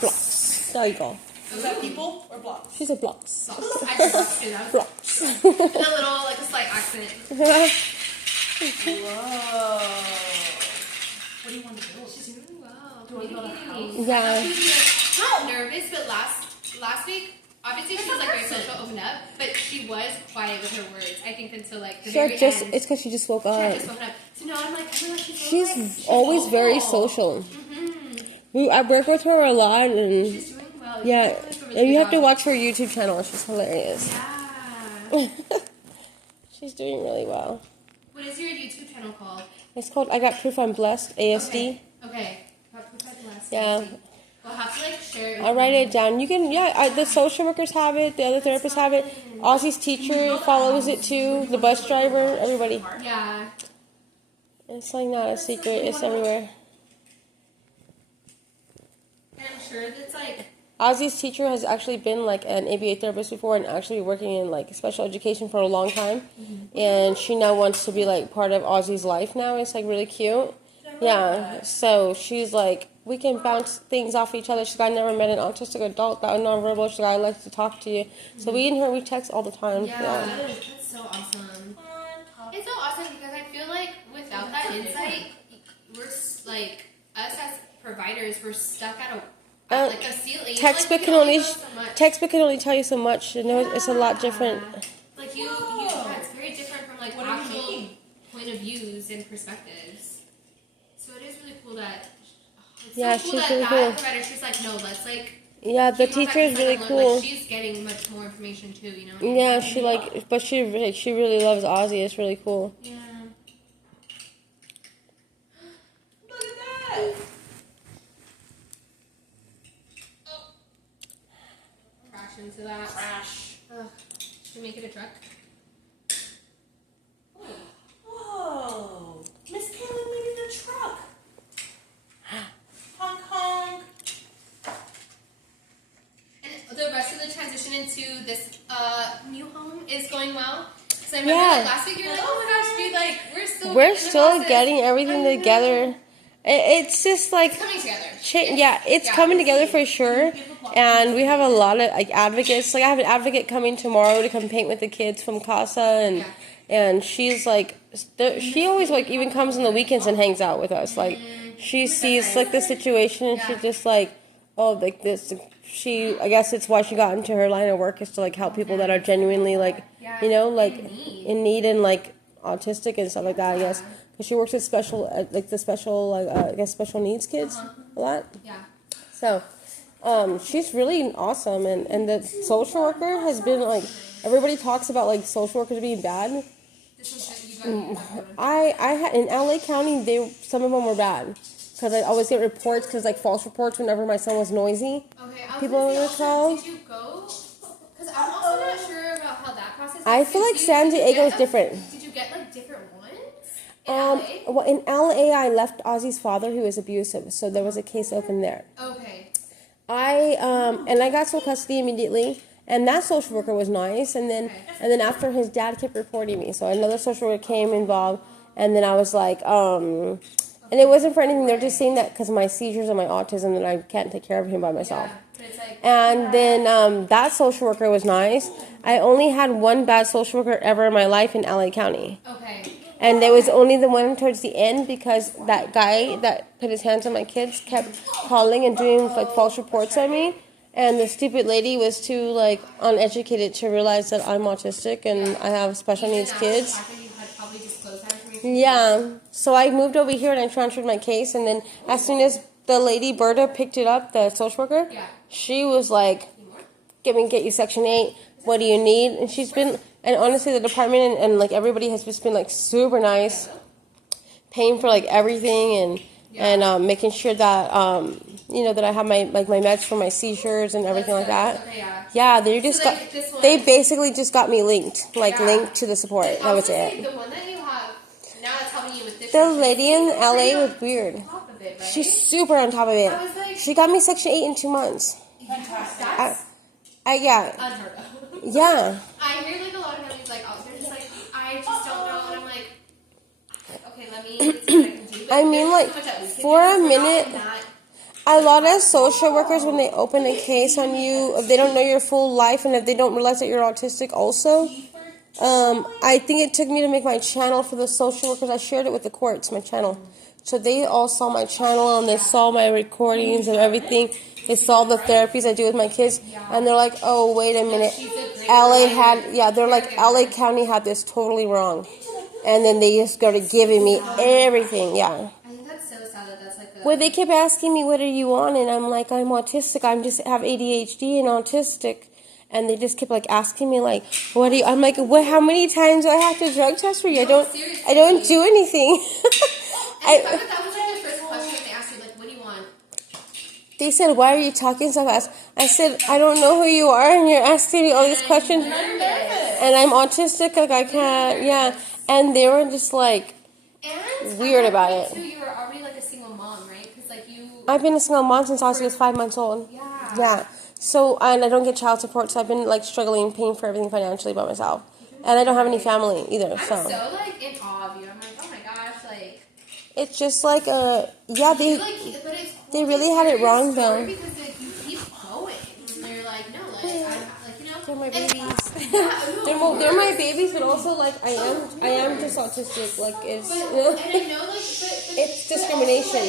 blocks. There you go. Is that people or blocks? She said blocks. I just blocks too, though. Blocks. And a little, like a slight accent. Whoa. What do you want to build? She's doing really well. Do you want to build a house? Yeah. She was not nervous, but last week, obviously she was like very social, opened up, but she was quiet with her words. I think until like the very It's end. because she just woke She had up. just woken up. So now I'm like, oh my gosh, She's always very social. Mm-hmm. I work with her a lot, and She's doing well. yeah, She's doing and you have to well. watch her YouTube channel. She's hilarious. Yeah. She's doing really well. What is your YouTube channel called? It's called I Got Proof I'm Blessed, ASD. Okay. Yeah. We'll have to like share it. I'll write it down. You can, the social workers have it, the other therapists have it. Ozzy's teacher follows it too, the bus driver, everybody. Yeah. It's like not a secret, it's everywhere. And I'm sure that's like. Ozzy's teacher has actually been like an ABA therapist before and actually working in like special education for a long time. And she now wants to be like part of Ozzy's life now. It's like really cute. Yeah, so she's like, we can bounce things off each other. She's like, I never met an autistic adult that was nonverbal. She's like, I like to talk to you. So we and her, we text all the time. Yeah, that's so awesome. It's so awesome because I feel like without that insight, we're like, us as providers, we're stuck at like a ceiling. Textbook like, can only so much. textbook can only tell you so much. You know, it's a lot different. Like it's very different from like actual point of views and perspectives. So it is really cool that. Yeah, so she's that really that cool. provider, she's like, no, let's like. Yeah, the keep on teacher is practicing really and learn. cool. Like, she's getting much more information too, you know. Yeah, she really loves Ozzy. It's really cool. Yeah. Look at that. Crash into that. Crash. Ugh. Should we make it a truck? Whoa. Miss Kaylin made it a truck. Honk honk. And the rest of the transition into this new home is going well. So I remember Yeah. like last week you were like, oh my gosh, dude, like We're in the still process. getting everything I know. together. It's just like It's coming together. it's coming together for sure. And we have a lot of like advocates. Like I have an advocate coming tomorrow to come paint with the kids from CASA, and and she's like, she always like even comes on the weekends and hangs out with us. Like she sees like the situation and she's just like, oh, like this. I guess it's why she got into her line of work is to like help people that are genuinely like, you know, like in need and like autistic and stuff like that. I guess because she works with special I guess special needs kids a lot. Yeah. So, she's really awesome, and the social worker has been like, everybody talks about like social workers being bad. This is you got I had in LA County, some of them were bad because I always get reports like false reports whenever my son was noisy. Okay, I was People gonna say will also, call. did you go? Because I'm also not sure about how that process. I works. feel like Did San you Diego is get different. Did you get like different ones? In LA? Well, in LA, I left Ozzy's father who was abusive, so there was a case open there. Okay. I got sole custody immediately, and that social worker was nice. And then after his dad kept reporting me, so another social worker came involved, and then I was like, and it wasn't for anything. They're just saying that because of my seizures and my autism that I can't take care of him by myself. Yeah, but it's like, And then that social worker was nice. I only had one bad social worker ever in my life in LA County. okay. And there was only the one towards the end because that guy that put his hands on my kids kept calling and doing like false reports on me. And the stupid lady was too like uneducated to realize that I'm autistic and I have special needs kids. After you had probably disclosed that information. Yeah. So I moved over here and I transferred my case. And then as soon as the lady Berta picked it up, the social worker, she was like, get you Section 8. What do you need? And she's been... And honestly, the department and like everybody has just been like super nice, paying for like everything and making sure that you know that I have my meds for my seizures and everything like that. Okay, Yeah, they just so, like, this one- they basically just got me linked to the support. That was it. The one that you have now that's helping you with this. The lady in LA was weird. On top of it, right? She's super on top of it. I was like- She got me Section 8 in 2 months. That's Yeah. unheard of. Yeah. I hear like a lot of families like, oh, they're just like, I just don't know, and I'm like, okay, let me see what I can do. I mean, there's like, so much that we can for do, a so now minute- I'm not A lot of social workers, when they open a case on you, if they don't know your full life and if they don't realize that you're autistic also, I think it took me to make my channel for the social workers. I shared it with the courts, my channel. So they all saw my channel and they saw my recordings and everything. They saw the therapies I do with my kids. And they're like, oh, wait a minute. They're like, LA County had this totally wrong. And then they just started giving me everything, yeah. I think that's so sad that that's like a... Well, they kept asking me, what are you on? And I'm like, I'm autistic. I'm just have ADHD and autistic. And they just kept like asking me like, what do you? I'm like, what? How many times do I have to drug test for you? I don't do anything. that was like the first question they asked you, like, what do you want? They said, why are you talking so fast? I said, I don't know who you are, and you're asking me all these questions. And I'm autistic, like I can't, yeah. And they were just like weird about it. Too, you were already like a single mom, right? Because like you. I've been a single mom since I was 5 months old. Yeah. Yeah. So, and I don't get child support, so I've been like struggling, paying for everything financially by myself. And I don't have any family either, I'm so like in awe of you. I'm like, oh my gosh, like. It's just like yeah, they really had it wrong though. Because like you keep going, and they're like, no, like I'm like, you know, They're my babies. And, they're my babies, but also like I am just autistic. Like it's and I know like, but it's discrimination.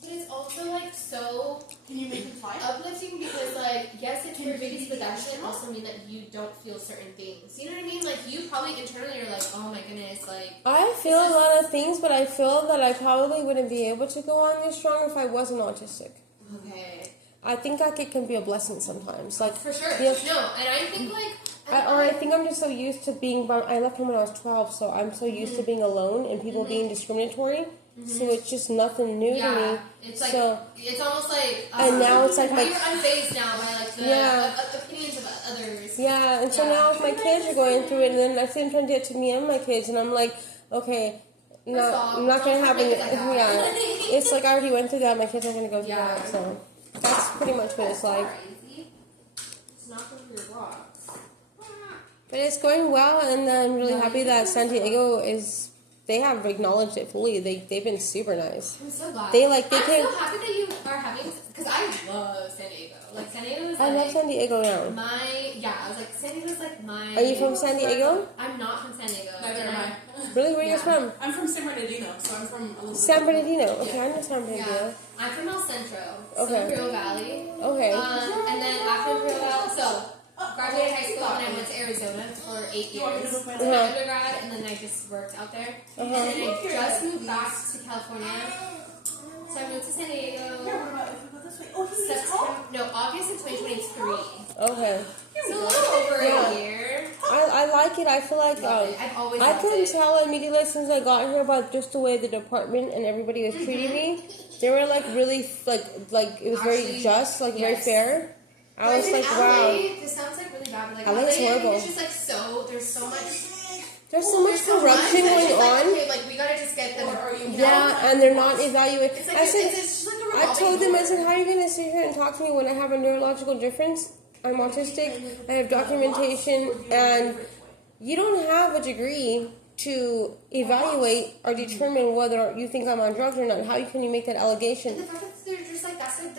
But it's also like so. Can you make it fly? Uplifting because, like, yes, it's your babies, but that doesn't also mean that you don't feel certain things. You know what I mean? Like, you probably internally are like, oh my goodness, like. I feel a lot of things, but I feel that I probably wouldn't be able to go on this strong if I wasn't autistic. Okay. I think like it can be a blessing sometimes. Like for sure. Yeah. No, and I think like. I think I'm just so used to being. I left home when I was 12, so I'm so used to being alone and people being discriminatory. So it's just nothing new to me. It's like so, it's almost like and now it's like you're unfazed now by like the opinions of others. Yeah, and so now if my kids are going through it, and then I see them trying to do it to me and my kids, and I'm like, okay, I'm not gonna happen. It's like I already went through that. My kids are gonna go through that. So that's pretty much what it's like. It's not going to be rocks. But it's going well, and I'm really happy that San Diego is. They have acknowledged it fully. They've been super nice. I'm so glad. I'm so happy that you are having, because I love San Diego. Like San Diego is. I love San Diego now. I was like San Diego's like my. Are you from San Diego? I'm not from San Diego. Neither am I. Really? Where are you from? I'm from San Bernardino, so I'm from Elizabeth. San Bernardino. Okay, I know San Bernardino. Yeah. I'm from El Centro. Okay. Imperial Valley. Okay. And then after Imperial Valley, so graduated high school and I went to Arizona for 8 years as an undergrad, and then I just worked out there. And then I just moved back to California. So I moved to San Diego. August of 2023. Okay. So a little over a year. I like it. I feel like I've always I loved couldn't it. tell immediately since I got here about just the way the department and everybody was treating me. They were like really like it was very just, like very fair. I was like, wow. This sounds like really bad, but like LA is horrible. It's just like there's so much corruption going on. Like we gotta just get them. Yeah, and they're not evaluating. It's like, I said, it's just like a I told them, I said, how are you going to sit here and talk to me when I have a neurological difference? I'm autistic, I have documentation, and you don't have a degree to evaluate or determine whether you think I'm on drugs or not. How can you make that allegation? The fact that they're just like, that's the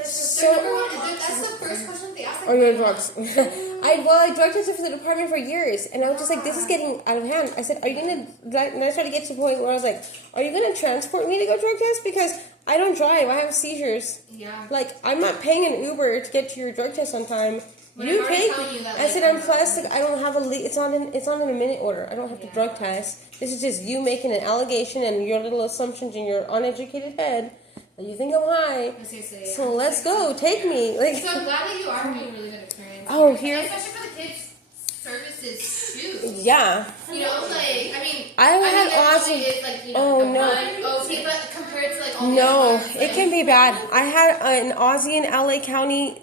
first question they ask. Are you on drugs? I drug tested for the department for years, and I was just like, this is getting out of hand. I said, are you going to, and I started to get to the point where I was like, are you going to transport me to go drug test? Because I don't drive, I have seizures. Yeah. Like, I'm not paying an Uber to get to your drug test on time. You pay. I said, I'm plastic. I don't have it's not in a minute order. I don't have to drug test. This is just you making an allegation and your little assumptions in your uneducated head. You think I'm high. Seriously. So let's go. Take me. Like. So I'm glad that you are having a really good experience. Oh, here. Especially for the kids' services too. Yeah. You know, like I had awesome. Is, like, you know, no. OT, but compared to like all the other ones, it can be bad. I had an Aussie in LA County.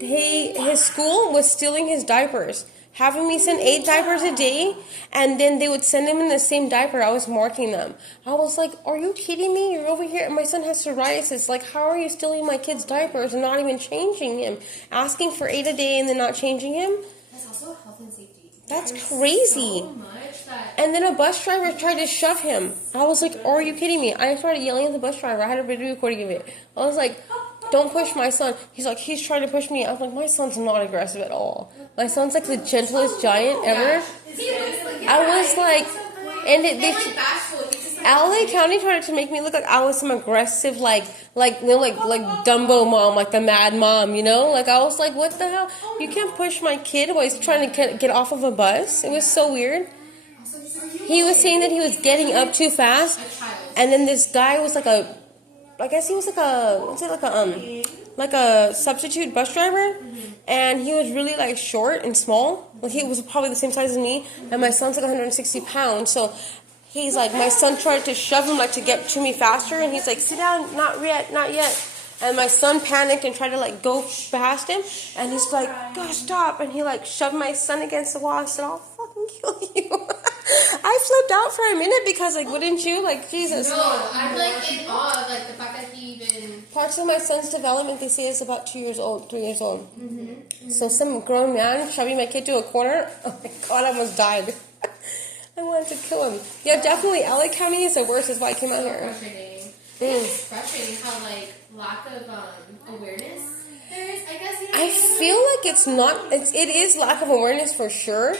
His school was stealing his diapers, having me send 8 diapers a day, and then they would send him in the same diaper. I was marking them. I was like, are you kidding me? You're over here. My son has psoriasis. Like, how are you stealing my kid's diapers and not even changing him? Asking for 8 a day and then not changing him? That's also health and safety. That's crazy. So much that. And then a bus driver tried to shove him. I was like, are you kidding me? I started yelling at the bus driver. I had a video recording of it. I was like, don't push my son. He's like, he's trying to push me. I was like, my son's not aggressive at all. My son's like the gentlest giant ever. I was like, and LA County tried to make me look like I was some aggressive, like Dumbo mom, like the mad mom, you know? Like, I was like, what the hell? You can't push my kid while he's trying to get off of a bus. It was so weird. He was saying that he was getting up too fast, and then this guy was like I guess he was like a substitute bus driver, and he was really like short and small. Like, he was probably the same size as me, and my son's like 160 pounds, so he's like, my son tried to shove him like to get to me faster, and he's like, sit down, not yet. And my son panicked and tried to like go past him, and he's like, gosh, stop. And he like shoved my son against the wall. I said, I'll fucking kill you. I flipped out for a minute because, like, wouldn't you? Like, Jesus. No, I'm like in awe of like the fact that he even. Parts of my son's development, they say, is about 2 years old, 3 years old. Mm-hmm. So some grown man shoving my kid to a corner. Oh my God, I almost died. I wanted to kill him. Yeah, definitely. LA County is the worst. That's why I came out here. Frustrating. It's frustrating how like lack of awareness there is. I guess. I feel like it's not. It is lack of awareness for sure,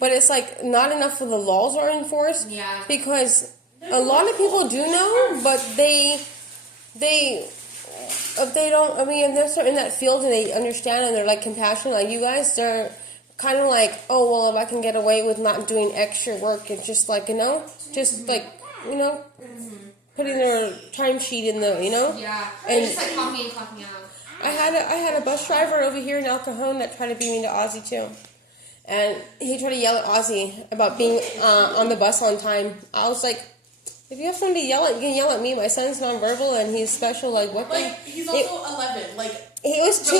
but it's like not enough of the laws are enforced. Yeah. Because a lot of people do know, but if they don't. I mean, if they're in that field and they understand and they're like compassionate, like you guys, they're kind of like, oh well, if I can get away with not doing extra work, it's just like, you know, just like, you know. Putting their timesheet in the, you know? Yeah. And just like clocking in, clocking out. I had a bus driver over here in El Cajon that tried to beat me to Ozzy too. And he tried to yell at Ozzy about being on the bus on time. I was like, if you have somebody to yell at, you can yell at me. My son's nonverbal and he's special. Like, what the? Like, he's also 11. Like, it was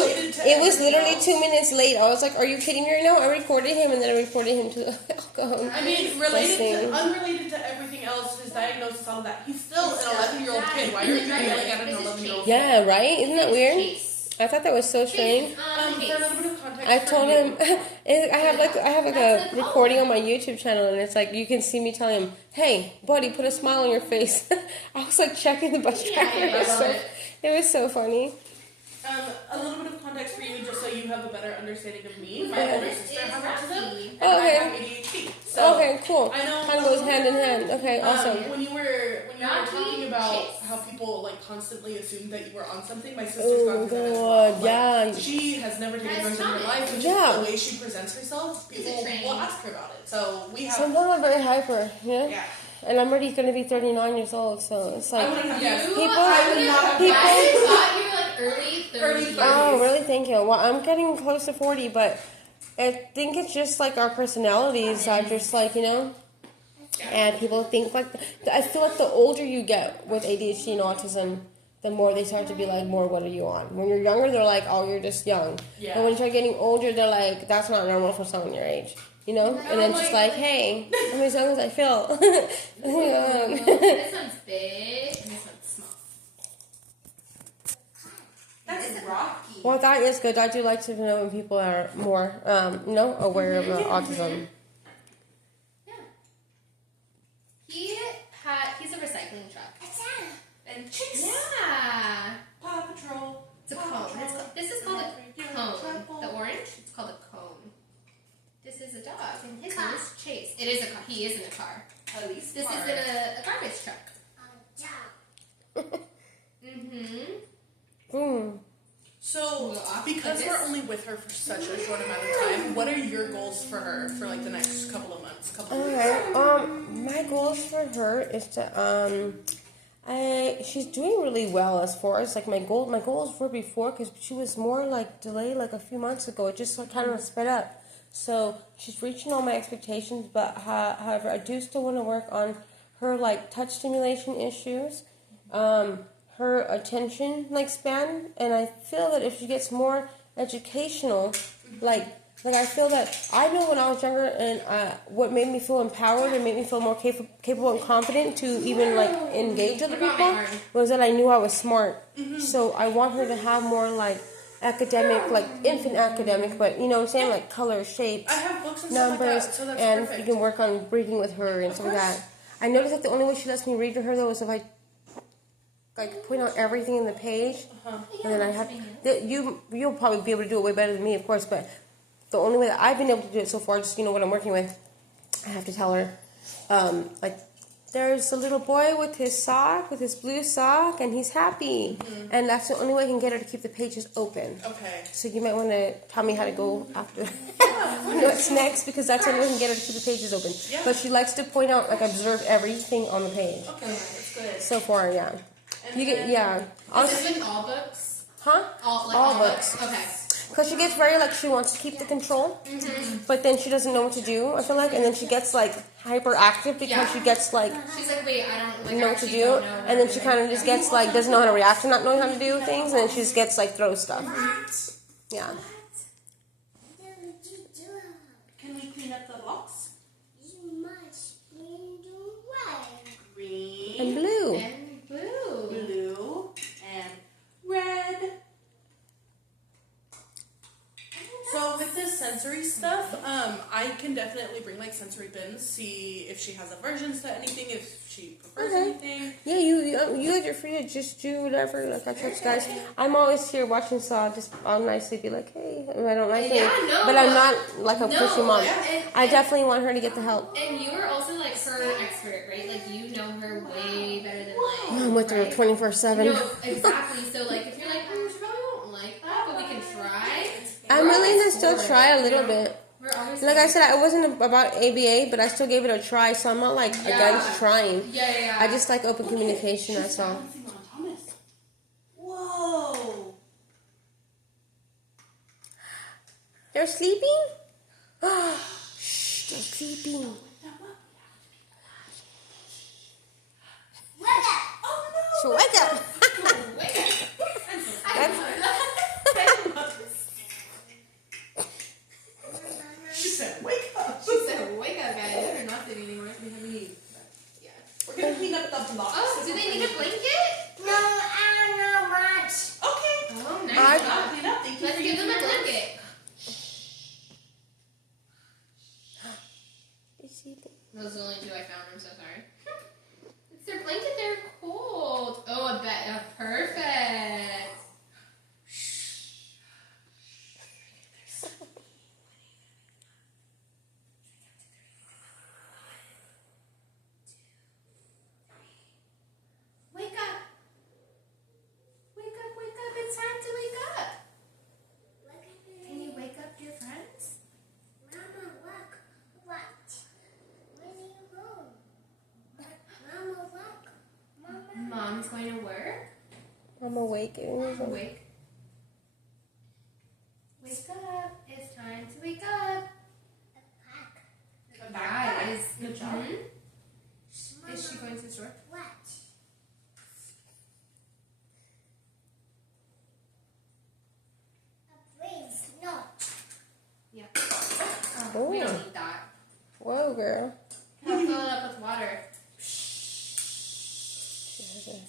literally 2 minutes late. I was like, are you kidding me right now? I recorded him and then I reported him to El Cajon. I mean, unrelated to everything else, his diagnosis, all of that, he's still an 11-year-old kid. Why are you yelling at an 11-year-old kid? Yeah, right? Isn't that weird? I thought that was so strange. For a little bit of context, I told him, I have a recording on my YouTube channel, and it's like, you can see me telling him, hey, buddy, put a smile on your face. I was like checking the bus driver. It was so funny. A little bit of context for you, just so you have a better understanding of me. My older sister has autism, and I have ADHD. So okay, cool. I know kind of goes hand in hand. Okay, awesome. When you were talking about how people like constantly assume that you were on something, my sister's gone through that as well. Yeah. Like, she has never taken drugs in her life, and just the way she presents herself, people will ask her about it. So we have. Sometimes I'm very hyper, you know? Yeah. And I'm already going to be 39 years old, so it's like... I wouldn't have guessed. People... I thought you were like early 30s. Oh, really? Thank you. Well, I'm getting close to 40, but I think it's just like our personalities are just like, you know... And people think like... I feel like the older you get with ADHD and autism, the more they start to be like, more, what are you on? When you're younger, they're like, oh, you're just young. Yeah. But when you start getting older, they're like, that's not normal for someone your age. You know? And then just like, hey, I'm as young as I feel. This one's big and this one's small. That's rocky. Well, that is good. I do like to know when people are more, aware of autism. Yeah. He's a recycling truck. And chicks. Yeah. Paw Patrol. It's a cone. This is called a cone. The orange, it's called a cone. This is a dog, and his name is Chase. It is a car. He is in a car. At least this is in a garbage truck. Boom. So, because we're only with her for such a short amount of time, what are your goals for her for like the next couple of months? My goals for her is to she's doing really well as far as like my goals were before, because she was more like delayed like a few months ago. It just like kind of sped up. So she's reaching all my expectations, but however, I do still want to work on her like touch stimulation issues, her attention like span, and I feel that if she gets more educational, like I feel that I know when I was younger, and what made me feel empowered and made me feel more capable and confident to even like engage other people was that I knew I was smart. So I want her to have more like academic, like infant academic, but you know what I'm saying, like color, shapes, I have books and stuff numbers, like that, so that's and perfect. you can work on reading with her and stuff like that. I noticed that the only way she lets me read to her though is if I like point out everything in the page, and then I have you'll probably be able to do it way better than me, of course. But the only way that I've been able to do it so far, just what I'm working with, I have to tell her, like. There's a little boy with his blue sock, and he's happy. And that's the only way I can get her to keep the pages open. Okay. So you might want to tell me how to go after what's next, because that's the only way I can get her to keep the pages open. Yeah. But she likes to point out, like, observe everything on the page. Okay, that's good. So far, yeah. And You get, yeah. Is this with all books? Huh? All books. Okay. Because she gets very, like, she wants to keep the control, but then she doesn't know what to do, I feel like, and then she gets, like, hyperactive because she gets, like, She's like, wait, I don't like, know what to do, and then she kind of just gets, like, doesn't know how to react to not knowing how to do things, and then she just gets, like, throws stuff. Yeah. Can we clean up the blocks? Green. And blue. And blue. Blue. And red. So with this sensory stuff, I can definitely bring like sensory bins, see if she has aversions to anything, if she prefers anything. Yeah, you guys are free to just do whatever. Like I told you guys, I'm always here watching, so I'll nicely be like, hey, I don't like it, but I'm not like a pushy mom. I definitely want her to get the help. And you are also like her expert, right? Like you know her way better than like. I'm with her 24/7. No, exactly. So like if you're like, oh, she probably won't like that, but we can try. I'm willing to still try a little bit. Like I said, I wasn't about ABA, but I still gave it a try, so I'm not like against trying. Yeah. I just like open communication, that's all. Whoa. They're sleeping? Shh, they're sleeping. So wake up. She said, wake up. She said, wake up, guys. We're not sitting anymore. We have to leave. Yeah. We're going to clean up the blocks. Oh, do they need a blanket? Okay. Oh, nice. I- Clean up. Thank you Let's for give them a using yours. blanket. Those are the only two I found. I'm so sorry. It's their blanket. They're cold. Oh, a bed. Perfect. Wake up. Wake up, wake up. It's time to wake up. Can you wake up your friends? Mom's going to work. I'm awake. Wake. Wake up. It's time to wake up. Guys. Good job. Is she going to the store? Yeah. Oh. We don't need that. Whoa, girl. I'll fill it up with water.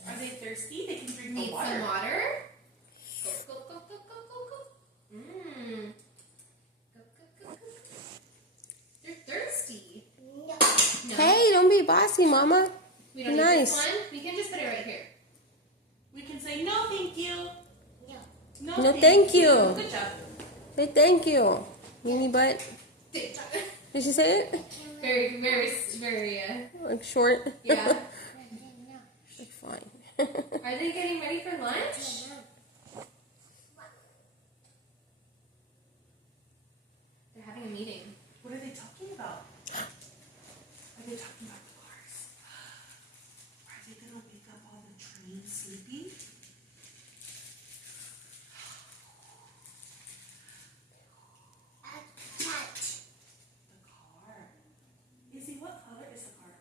Are they thirsty? They can drink Need the water. some water? Go, go, go, go, go, go, go. Mmm. Go, go, go, go. They're thirsty. No. Hey, don't be bossy, mama. We don't need this one. We can just put it right here. We can say, no, thank you. No, thank you. Good job. Hey, thank you. Weenie butt. Did she say it? Very, very, very, Like short? yeah. Like fine. Are they getting ready for lunch? They're having a meeting. What are they talking about? Are they talking about the cars? Are they going to wake up all the trains sleeping? The car. Izzy, what color is the car?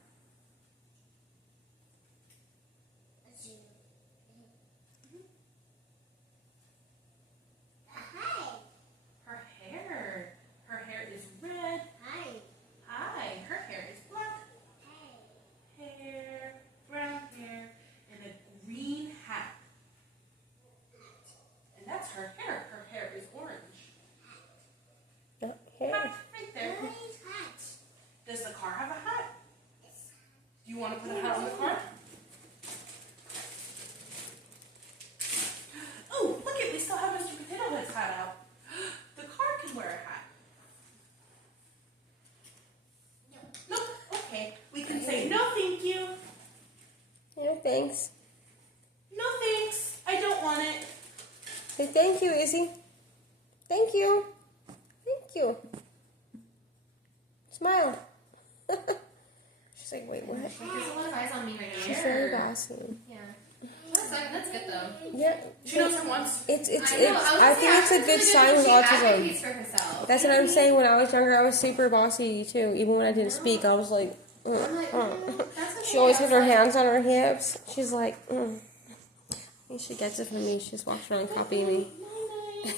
thanks. No thanks. I don't want it. Say thank you, Izzy. Thank you. Thank you. Smile. She's like, wait, what? There's a lot of eyes on me right now. She's very bossy. Yeah. That's good though. Yeah. She knows her wants. It's I know, I think it's a good sign with she autism. advocates for herself. That's what I'm saying. When I was younger, I was super bossy too. Even when I didn't speak, I was like, I'm like, that's okay. She always had her hands on her hips. She's like, I think she gets it from me. She just walks around copying me. Her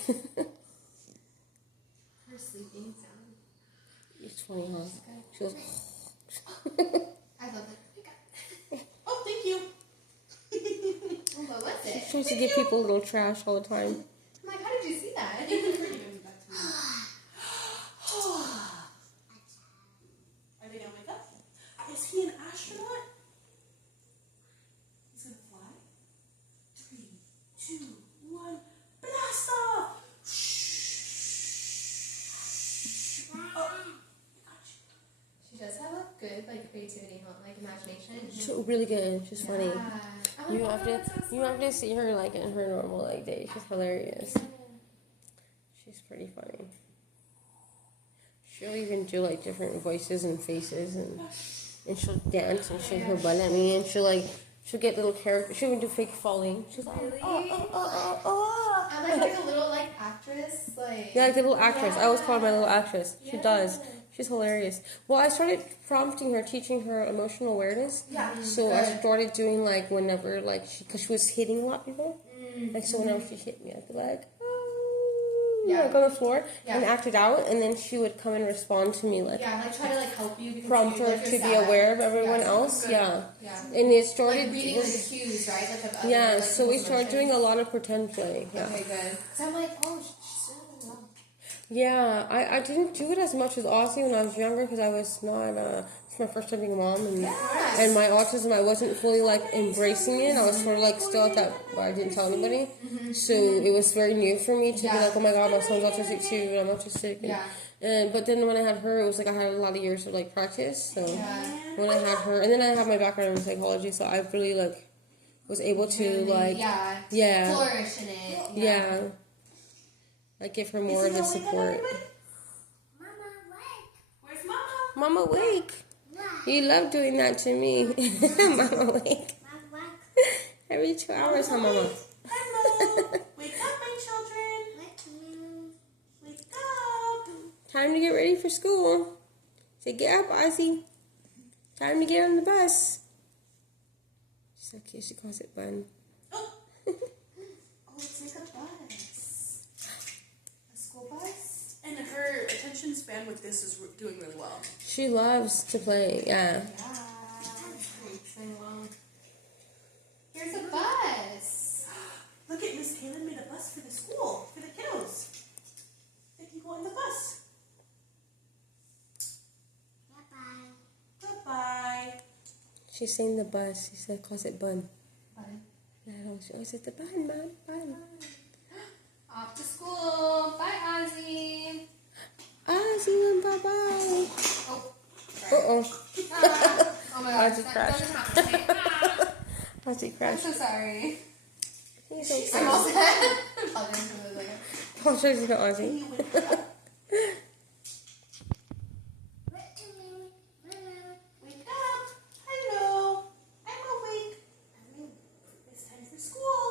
sleeping sound. It's funny, huh? She goes, I love it. Oh, thank you. What was it? she tries to give people little trash all the time. I'm like, how did you see that? Are they gonna wake up? Is he an astronaut? He's gonna fly. 3, 2, 1, blast off! Oh, She does have a good creativity, like imagination. She's really good. She's funny. Yeah. Oh You my have God, to that's so you have to see her in her normal day. She's hilarious. She's pretty funny. She'll even do different voices and faces and she'll dance and shake her butt at me and she'll get little characters. She'll even do fake falling. She's like, Really? oh. I'm like a little actress, Yeah, like the little actress. I always call her my little actress. She Yeah. does. She's hilarious. Well, I started prompting her, teaching her emotional awareness. Yeah. So I started doing whenever because she was hitting a lot of people. So whenever she hit me, I'd be like, Yeah. on the floor Yeah. and act it out, and then she would come and respond to me try to help you. Because prompt her to be aware of everyone else. Good. Yeah. Yeah. And it started. Reading the cues, right? Of other, Yeah. So we people's started doing a emotions. lot of pretend play. Yeah. Okay, good. Because I'm like, oh, she's doing really well. Yeah, I didn't do it as much with Ozzy when I was younger because I was not, it's my first time being a mom and my autism, I wasn't fully embracing it. I was sort of still at that where I didn't tell anybody. So it was very new for me to be like, oh my god, my son's autistic too and I'm autistic. And, but then when I had her, it was I had a lot of years of practice. So when I had her, and then I have my background in psychology, so I really was able to flourish in it. Yeah. Give her more of the support. where's Mama? Mama, wake. You love doing that to me. Mama, wake. Every 2 hours, huh, Mama? Hello. Wake up, my children. Wake up. Time to get ready for school. Say, get up, Ozzy. Time to get on the bus. She's so cute. She calls it Bun. Oh. Oh, it's like a bus. A school bus? And her attention span with this is doing really well. She loves to play, yeah. Yeah. It's doing well. Here's a bus. Look at Miss Kaylin made a bus for the school, for the kiddos. They can go on the bus. Goodbye. She's saying the bus. She said, calls it Bun. Bun. Yeah, she always says the Bun, Bun, Bun. Off to school. Bye, Ozzy. Ozzy went bye-bye. Oh. Uh-oh. Oh my gosh. Ozzy That crashed. doesn't have to say. Ozzy I'm crashed. so sorry. He's I'm okay. all set. Apologize for the Apologize to Ozzy. Wake up. Hello. I'm awake. It's time for school.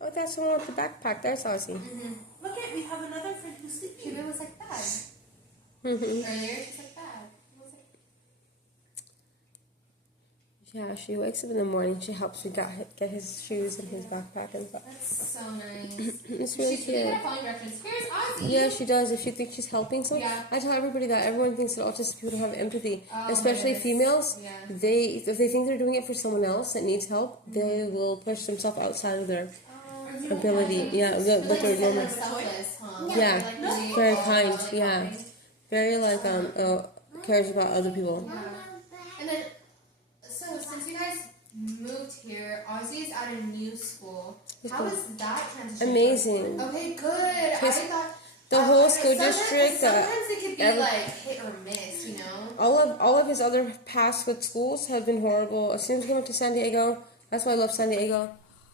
Oh, that's the one with the backpack. There's Ozzy. Look at, we have another friend who's sleeping. Cuba was like that. Mm-hmm. Earlier, she's like that. I was like, Yeah, she wakes up in the morning. She helps me get his shoes and his backpack and stuff. that's so nice. It's really She's cute. good at following directions. Here's Ozzy. Yeah, she does. If she thinks she's helping someone, Yeah. I tell everybody that everyone thinks that autistic people don't have empathy, Oh, my especially goodness. females. Yeah. If they think they're doing it for someone else that needs help, they will push themselves outside of their ability. Yeah, Like what they're they're normal. selfless, huh? Yeah, Like, really very all kind. really Yeah, kind. very cares about other people. Yeah. And then, so since you guys moved here, Ozzy is at a new school. How is that transition? Amazing. Okay, good. I His- thought The whole school Sometimes district. it could be every- like hit or miss, you know. all of his other past with schools have been horrible. As soon as he went to San Diego, that's why I love San Diego.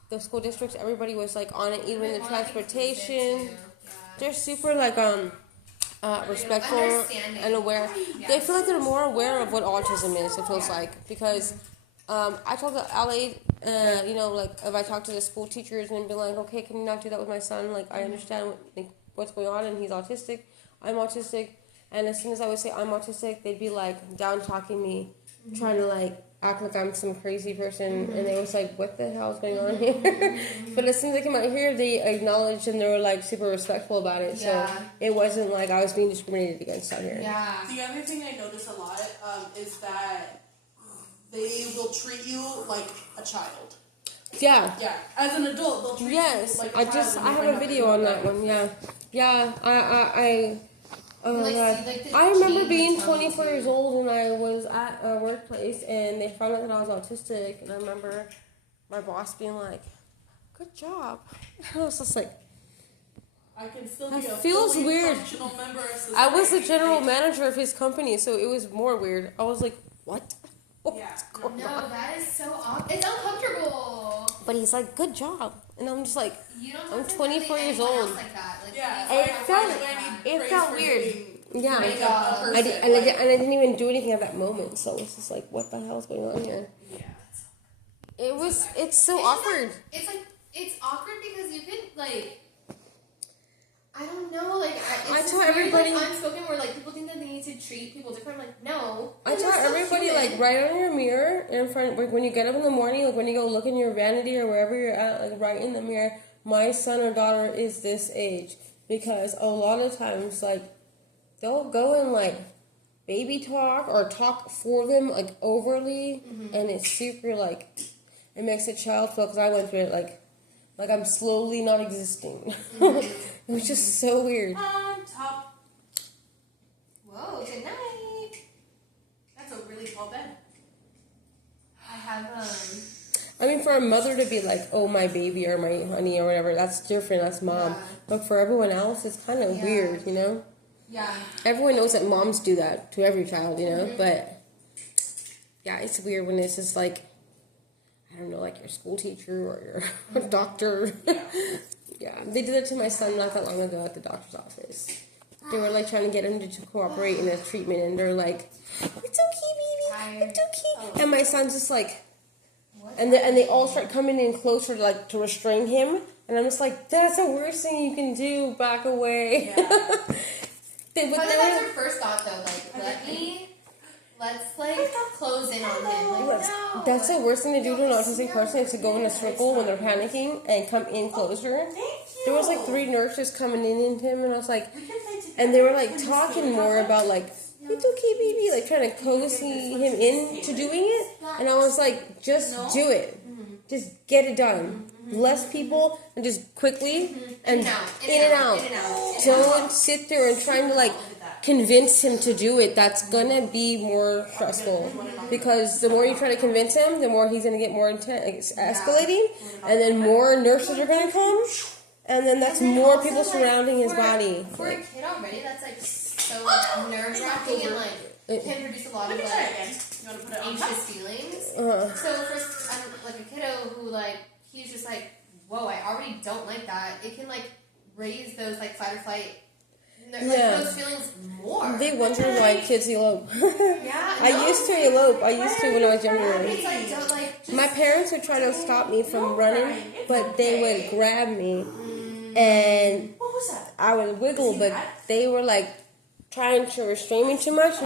The school districts, everybody was like on it, even the Well, I think transportation. it's yeah. They're super like respectful Understanding. and aware. Yeah. They feel like they're more aware of what autism is. It feels like because I told LA, you know, like if I talk to the school teachers and be like, okay, can you not do that with my son? Like I understand what's going on and he's autistic. I'm autistic, and as soon as I would say I'm autistic, they'd be like down talking me, trying to like act like I'm some crazy person, and they was like, what the hell is going on here? But as soon as they came out here, they acknowledged and they were like super respectful about it. Yeah. So it wasn't like I was being discriminated against out here. Yeah. The other thing I notice a lot is that they will treat you like a child. Yeah. Yeah, as an adult, they'll treat Yes. you like a I child. have a video on that one. Yeah. Yeah. Oh my Like, god. see, like, the I remember change being in tone 24 too. years old when I was at a workplace and they found out that I was autistic, and I remember my boss being like, "Good job." And I was just like, I can still That be a feels fully weird. functional member of society. I was the general manager of his company, so it was more weird. I was like, "What?" Yeah. going No, on? that is so it's uncomfortable. But he's like, "Good job," and I'm just like, You don't. I'm have to 24 really years anyone old. else Like that. Like, Yeah, please It don't felt- act like that. it praise felt for weird. being Yeah. like God. a person. I didn't even do anything at that moment, so it's just like, what the hell is going on here? Yeah. It's so awkward. It's awkward because you could like. I don't know, like it's I this tell weird, everybody- like, unspoken where like people think that they need to treat people different. I'm like, no. I You're tell still everybody, human. like, write on your mirror in front, like, when you get up in the morning, like, when you go look in your vanity or wherever you're at, like, write in the mirror, my son or daughter is this age. Because a lot of times, like, they'll go and, like, baby talk or talk for them, like, overly, and it's super, like, it makes a child feel, because I went through it, like I'm slowly not existing. It was just so weird. On top. Whoa, good night. That's a really tall bed. I have I mean, for a mother to be like, oh, my baby or my honey or whatever, that's different. That's mom. Yeah. But for everyone else, it's kind of Yeah. weird, you know? yeah. Everyone knows that moms do that to every child, you know? But, yeah, it's weird when it's just like, I don't know, like your school teacher or your doctor. Yeah, they did that to my son not that long ago at the doctor's office. They were like trying to get him to cooperate in his treatment, and they're like, "It's okay, baby, it's okay." And my son's just like, and they all start coming in closer to like to restrain him, and I'm just like, "That's the worst thing you can do. Back away." Yeah. They- But but then they that's were- your first thought though, like let's like close in on him. Like, no. That's the worst thing to do to an autistic person is to go in a circle when they're panicking and come in closer. There was like 3 nurses coming in into him, and I was like, and they were like talking more about like, it's okay, baby, like trying to cozy him into doing it, and I was like, just do it, just get it done. Less people and just quickly and in and out. Don't sit there and trying to like convince him to do it. That's gonna be more stressful because the more you try to convince him, the more he's gonna get more intense, escalating, and then more nurses are gonna come, and then that's more people surrounding his body. For a kid already, that's like so like, nerve wracking and like can produce a lot of Let me try like again. You want to put it on top? anxious feelings. Uh-huh. So for like a kiddo who like he's just like, whoa, I already don't like that. It can like raise those like fight or flight, like, Yeah. those feelings more. They wonder why kids elope. Yeah, I used to elope. I used to when I was It's younger. like don't like. Just, My parents would try to stop me from running, but they would grab me, and What was that? I would wiggle, but they were like trying to restrain me too much.